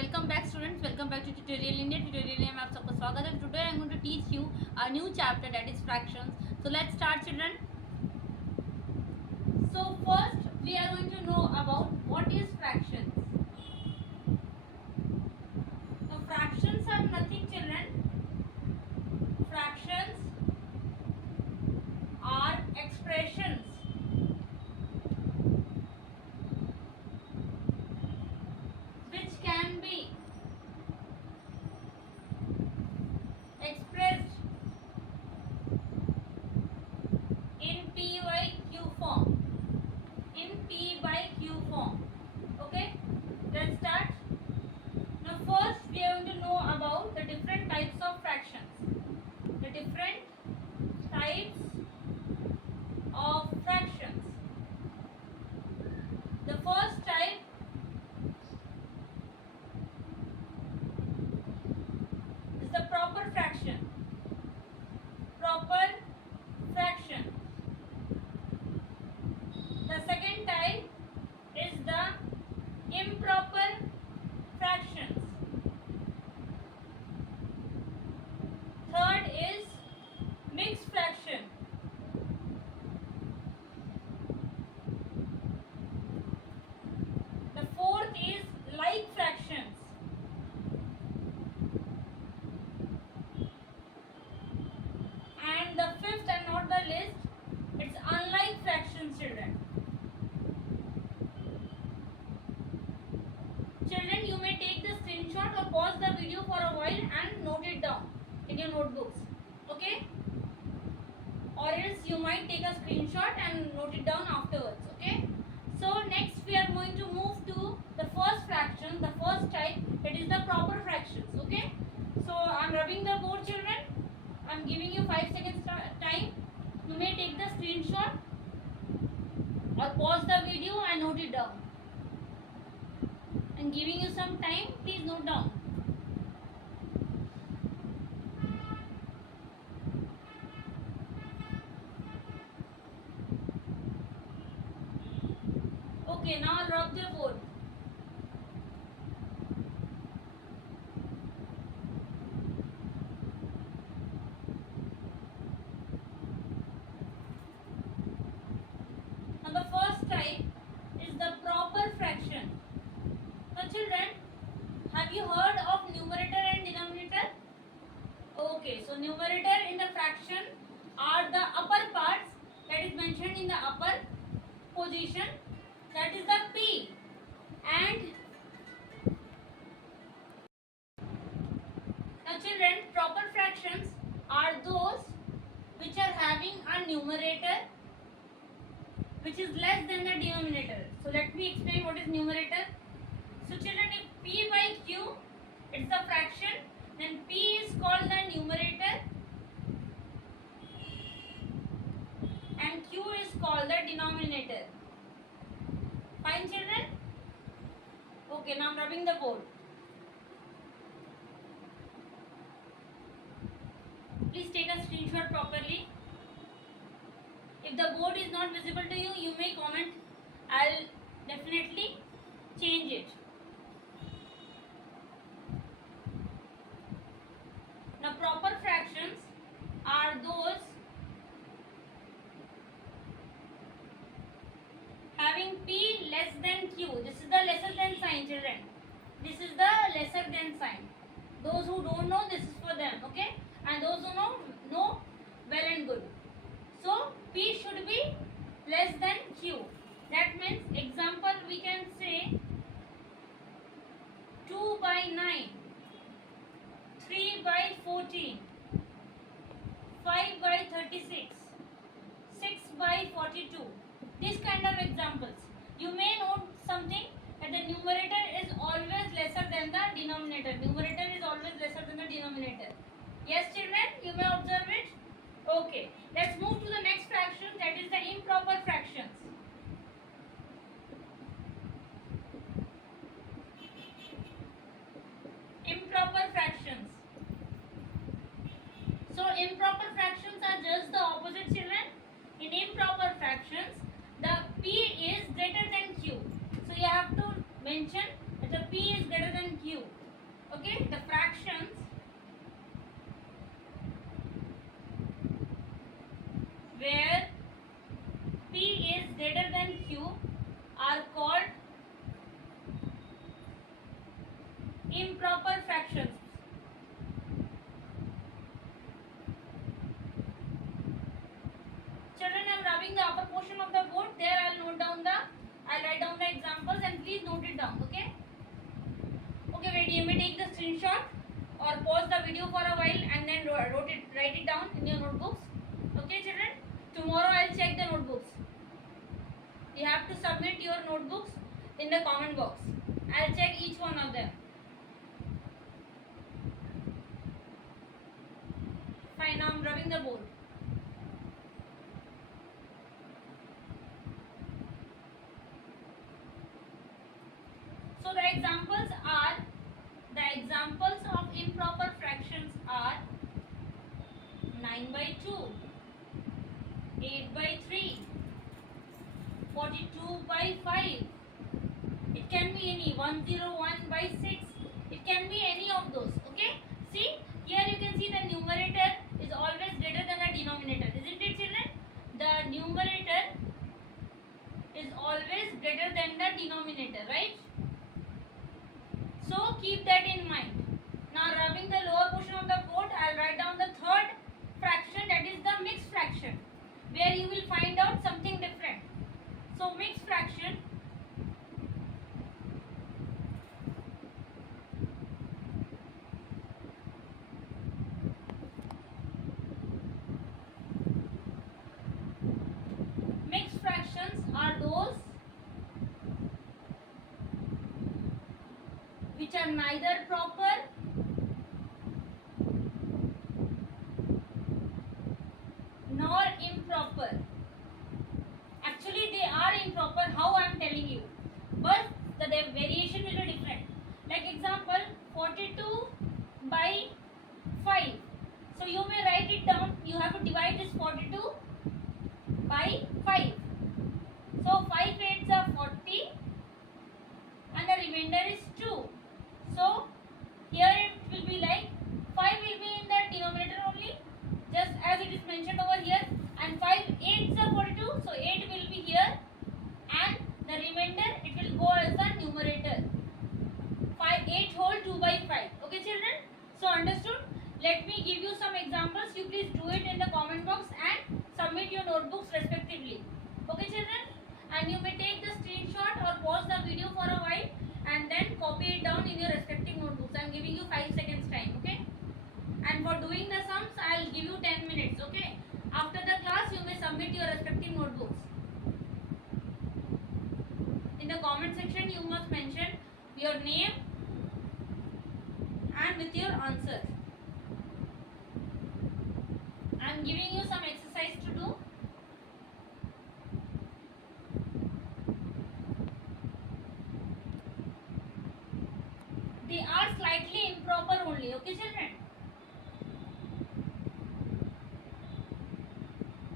Welcome back students, welcome back to Tutorial India. Tutorial India में आप सबका स्वागत है. Today I am going to teach you a new chapter, that is fractions. So let's start children. So first we are going to know about what is fractions. So fractions are nothing children. Fractions are expressions which can be expressed in P by Q form. In P by Q form. Okay, let's start. Now first we are going to know about the different types of fractions. The different types of fractions. The first type is the proper fraction. Proper fraction. The second type is the improper fractions. Third is mixed fraction. The fourth is like fractions. And the fifth and not the least, it's unlike fractions, children. Children, you may take the screenshot or pause the video for a while and note it down in your notebooks. Okay? Or else you might take a screenshot and note it down afterwards. Okay? So next we are going to move to the first fraction, the first type, that is the proper fractions. Okay? So I am rubbing the board, children. I am giving you 5 seconds time. You may take the screenshot or pause the video and note it down. And giving you some time, please note down. Okay, now I'll rub the board. Now the first type is the proper fraction. So children, have you heard of numerator and denominator? Okay, so numerator in the fraction are the upper parts, that is mentioned in the upper position, that is the P. And now children, proper fractions are those which are having a numerator which is less than the denominator. So let me explain what is numerator. So children, if P by Q, it's the fraction, then P is called the numerator and Q is called the denominator. Fine children? Okay, now I'm rubbing the board. Please take a screenshot properly. If the board is not visible to you, you may comment. I'll definitely change it. Now proper fractions are those having P less than Q. This is the lesser than sign, children. This is the lesser than sign. Those who don't know, this is for them, okay? And those who know well and good. So P should be less than Q. That means, example, we can say 2 by 9, 3 by 14, 5 by 36, 6 by 42. These kind of examples. You may note something, that the numerator is always lesser than the denominator. Numerator is always lesser than the denominator. Yes children, you may observe it. Okay, let's move to the next fraction, that is the improper fractions. Improper fractions. So improper fractions are just the opposite, children. In improper fractions, the P is greater than Q. So you have to mention if the P is greater than Q, okay, the fractions where P is greater than Q are called improper fractions. Children, I am rubbing the upper portion of the board. There I'll write down the examples and please note it down, okay? Okay, wait, you may take the screenshot or pause the video for a while and then write it down in your notebooks. Okay, children? Tomorrow I'll check the notebooks. You have to submit your notebooks in the comment box. I'll check each one of them. Fine, now I'm rubbing the board. So the examples of improper fractions are 9 by 2, 8 by 3, 42 by 5. It can be any 101 by 6. It can be any of those. Okay. See, here you can see the numerator is always greater than the denominator. Isn't it, children? The numerator is always greater than the denominator, right? So keep that in mind. Now rubbing the lower portion of the board, I'll write down the third fraction, that is the mixed fraction, where you will find out something different. So mixed fraction are those which are neither proper nor improper. Actually, they are improper, how I am telling you, but the variation will be different. Like example, 42 by 5. So you may write it down. You have to divide this 42 by 5. So 5 8s are 40 and the remainder is 2. So here it will be like 5 will be in the denominator only, just as it is mentioned over here, and 5 8s are 42, so 8 will be here and the remainder it will go as the numerator. 8 whole 2 by 5. Okay, children? So understood? Let me give you some examples. You please do it in the comment box and submit your notebooks respectively. Okay, children? And you may take the screenshot or pause the video for a while and then copy it down in your respective notebooks. I am giving you 5 seconds time, okay? And for doing the sums, I will give you 10 minutes, okay? After the class, you may submit your respective notebooks. In the comment section, you must mention your name and with your answer. I am giving you some exercise to do. They are slightly improper only, okay, children?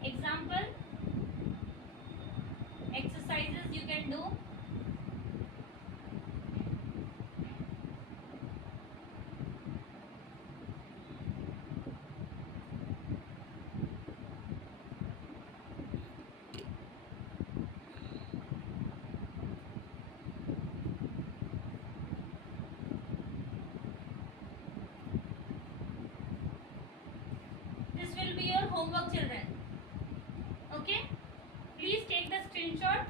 Example, exercises you can do. This will be your homework, children. Okay? Please take the screenshot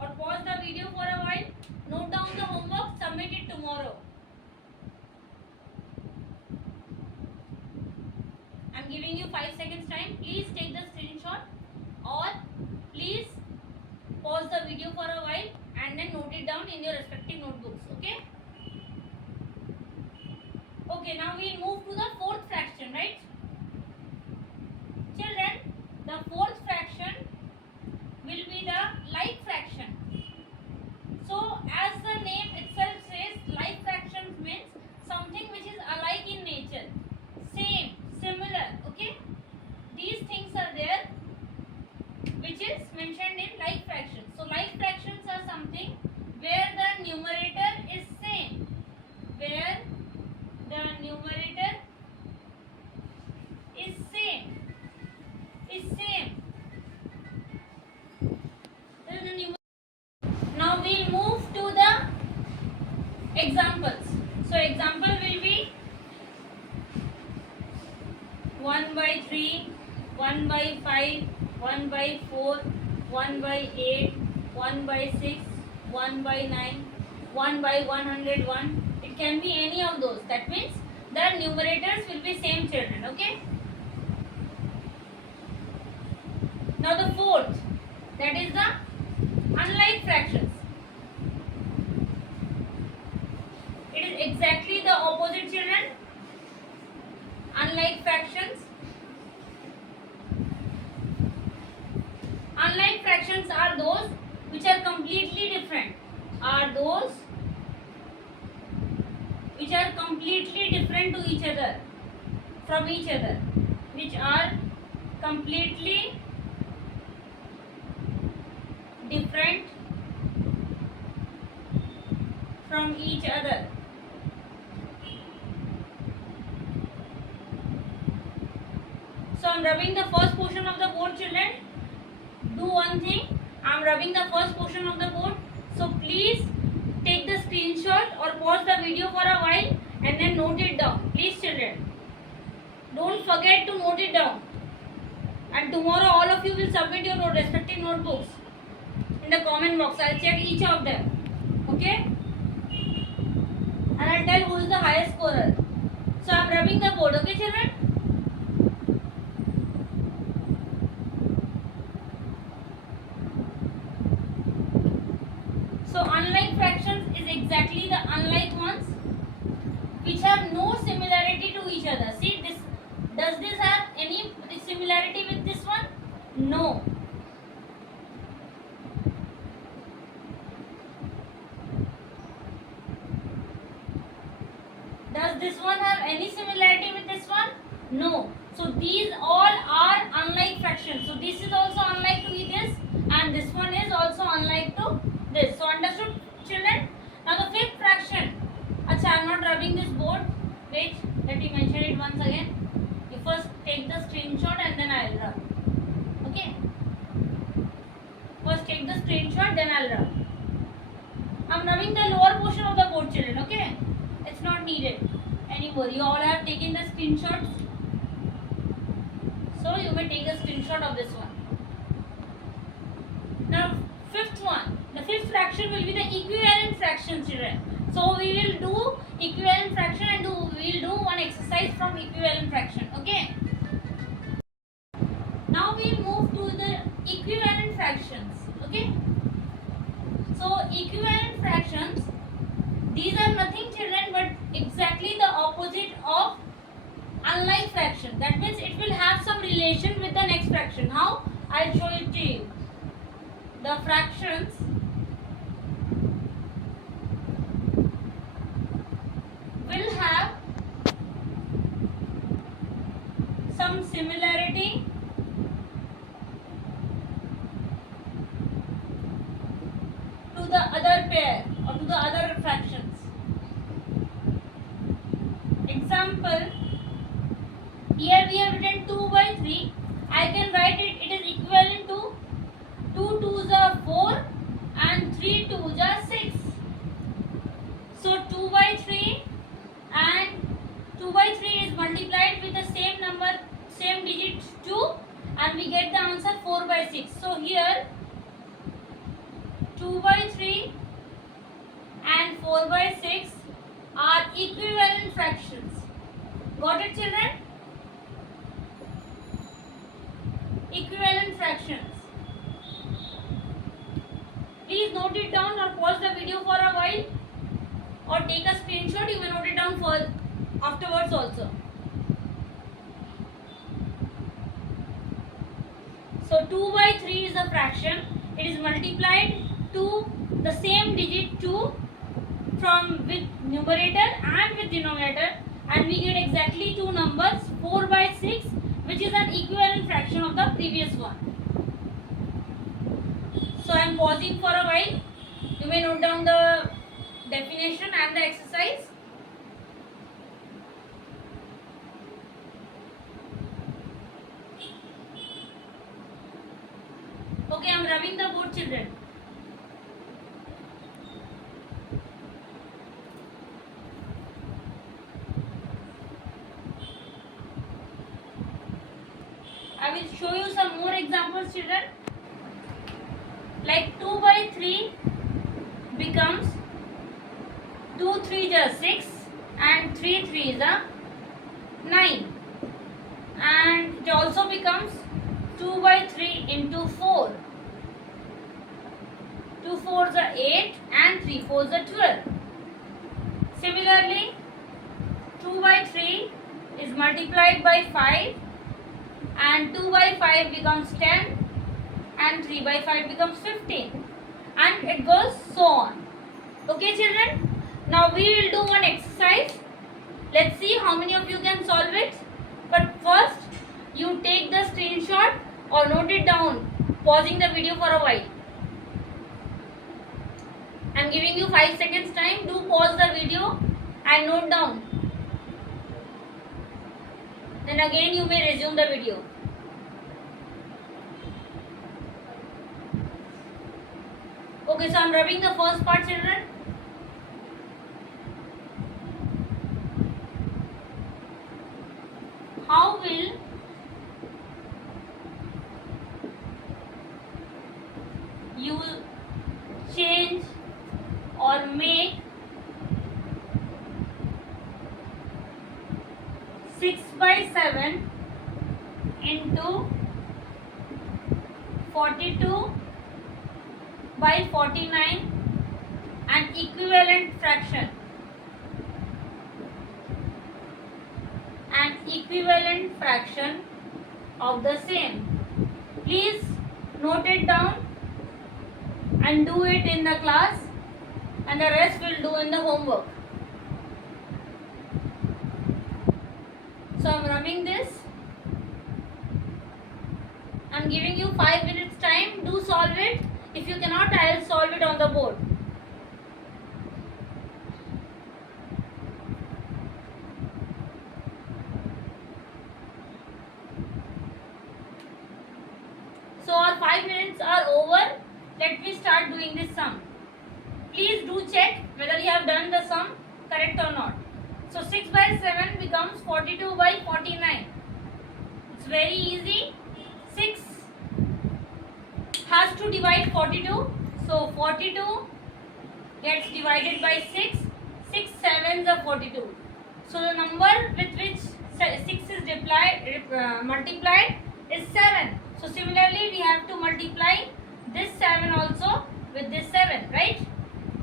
or pause the video for a while. Note down the homework, submit it tomorrow. I am giving you 5 seconds time. Please take the screenshot or please pause the video for a while and then note it down in your respective notebooks. Okay? Okay, now we will move to the fourth fraction, right? Children, the fourth fraction will be the like fraction. So, as the name itself says, like fractions means something which is alike in nature, same, similar, okay? These things are there which is mentioned in like fractions. So, like fractions are something where the numerator is same where the numerator is same. This is the numerator. Now we'll move to the examples. So example will be 1 by 3, 1 by 5, 1 by 4, 1 by 8, 1 by 6, 1 by 9, 1 by 101. It can be any of those. That means the numerators will be same, children. Okay. Now the fourth, that is the unlike fractions. It is exactly the opposite, children. Unlike fractions. Unlike fractions are those which are completely different. Are those which are completely different to each other, from each other, which are completely different from each other. So I am rubbing the first portion of the board, children. Do one thing. I am rubbing the first portion of the board. So please take the screenshot or pause the video for a while and then note it down. Please, children. Don't forget to note it down. And tomorrow all of you will submit your respective notebooks in the comment box. I'll check each of them. Okay? And I'll tell who is the highest scorer. So I'm rubbing the board. Okay, children? So unlike fractions is exactly the unlike ones which have no similarity to each other. See this. Does this have any similarity with this one? No. Does this one have any similarity with this one? No. So these all are unlike fractions. So this is also unlike to this and this one is also unlike to this. So understood, children? Now the fifth fraction. Acha, I am not rubbing this board. Wait, let me mention it once again. You first take the screenshot and then I will rub. Okay? First take the screenshot, then I will rub. I am rubbing the lower portion of the board, children. Okay? It's not needed anymore. You all have taken the screenshots. So you may take a screenshot of this one. Now fifth one. The fifth fraction will be the equivalent fraction, children. So we will do equivalent fraction and we will do one exercise from equivalent fraction. Okay. Now we move to the equivalent fractions. Okay. So equivalent fractions, these are nothing, children, but exactly the opposite of unlike fraction. That means it will have some relation with the next fraction. How? I'll show it to you. The fractions will have some similarity to the other pair or to the other fractions. Example, here we have written 2 by 3. I can write it, it is equivalent to 2 2s are 4 and 3 2s are 6. So 2 by 3 and 2 by 3 is multiplied with the same number, same digit 2 and we get the answer 4 by 6. So here 2 by 3 and 4 by 6 are equivalent fractions. Got it, children? Equivalent fractions. Please note it down or pause the video for a while or take a screenshot. You may note it down for afterwards also. So 2 by 3 is a fraction. It is multiplied to the same digit 2 from with numerator and with denominator and we get exactly two numbers 4 by 6 which is an equivalent fraction of the previous one. So I am pausing for a while. You may note down the definition and the exercise. Okay, I'm rubbing the board, children. I will show you some more examples, children. Like 2 by 3 becomes 2 3 is 6 and 3 3 is 9, and it also becomes 2 by 3 into 4. 2 4s are 8 and 3 4s are 12. Similarly, 2 by 3 is multiplied by 5 and 2 by 5 becomes 10 and 3 by 5 becomes 15, and it goes so on. Okay, children? Now we will do one exercise. Let's see how many of you can solve it. But first, you take the screenshot or note it down, pausing the video for a while. I am giving you 5 seconds time. Do pause the video and note down. Then again you may resume the video. Okay, so I am rubbing the first part, children. How will you change or make 6 by 7 into 42 by 49 an equivalent fraction? An equivalent fraction of the same. Please note it down and do it in the class, and the rest will do in the homework. So I am running this. I am giving you 5 minutes time. Do solve it. If you cannot, I will solve it on the board. So our 5 minutes are over. Let me start doing this sum. Please do check whether you have done the sum correct or not. So 6 by 7 becomes 42 by 49. It's very easy. 6 has to divide 42. So 42 gets divided by 6. 6 sevens are 42. So the number with which 6 is multiplied is 7. So similarly, we have to multiply this 7 also with this 7, right?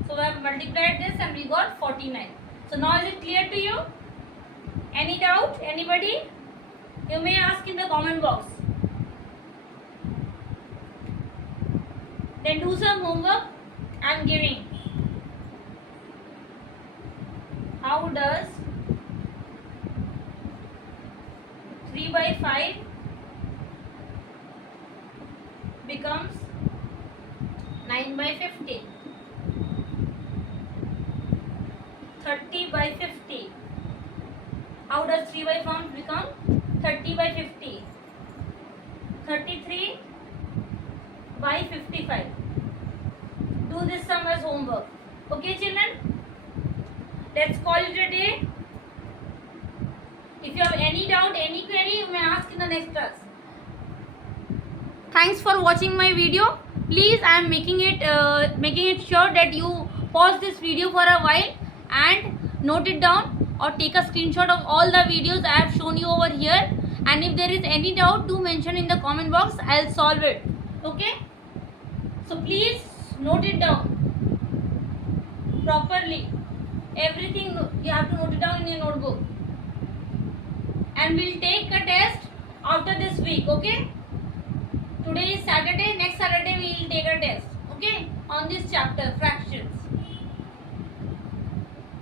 So we have multiplied this and we got 49. So now is it clear to you? Any doubt? Anybody? You may ask in the comment box. Then do some homework I am giving. How does 3 by 5 becomes 9 by 50? 30 by 50. How does 3 by 5 become 30 by 50? 33 by 55. Do this sum as homework. Okay, children? Let's call it a day. If you have any doubt, any query, you may ask in the next class. Thanks for watching my video. Please, I am making it sure that you pause this video for a while and note it down or take a screenshot of all the videos I have shown you over here. And if there is any doubt, do mention in the comment box. I'll solve it. Okay? So please note it down properly. Everything you have to note it down in your notebook. And we'll take a test after this week. Okay? Today is Saturday. Next Saturday we will take a test. Okay? On this chapter, fractions.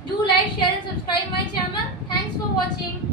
Do like, share and subscribe my channel. Thanks for watching.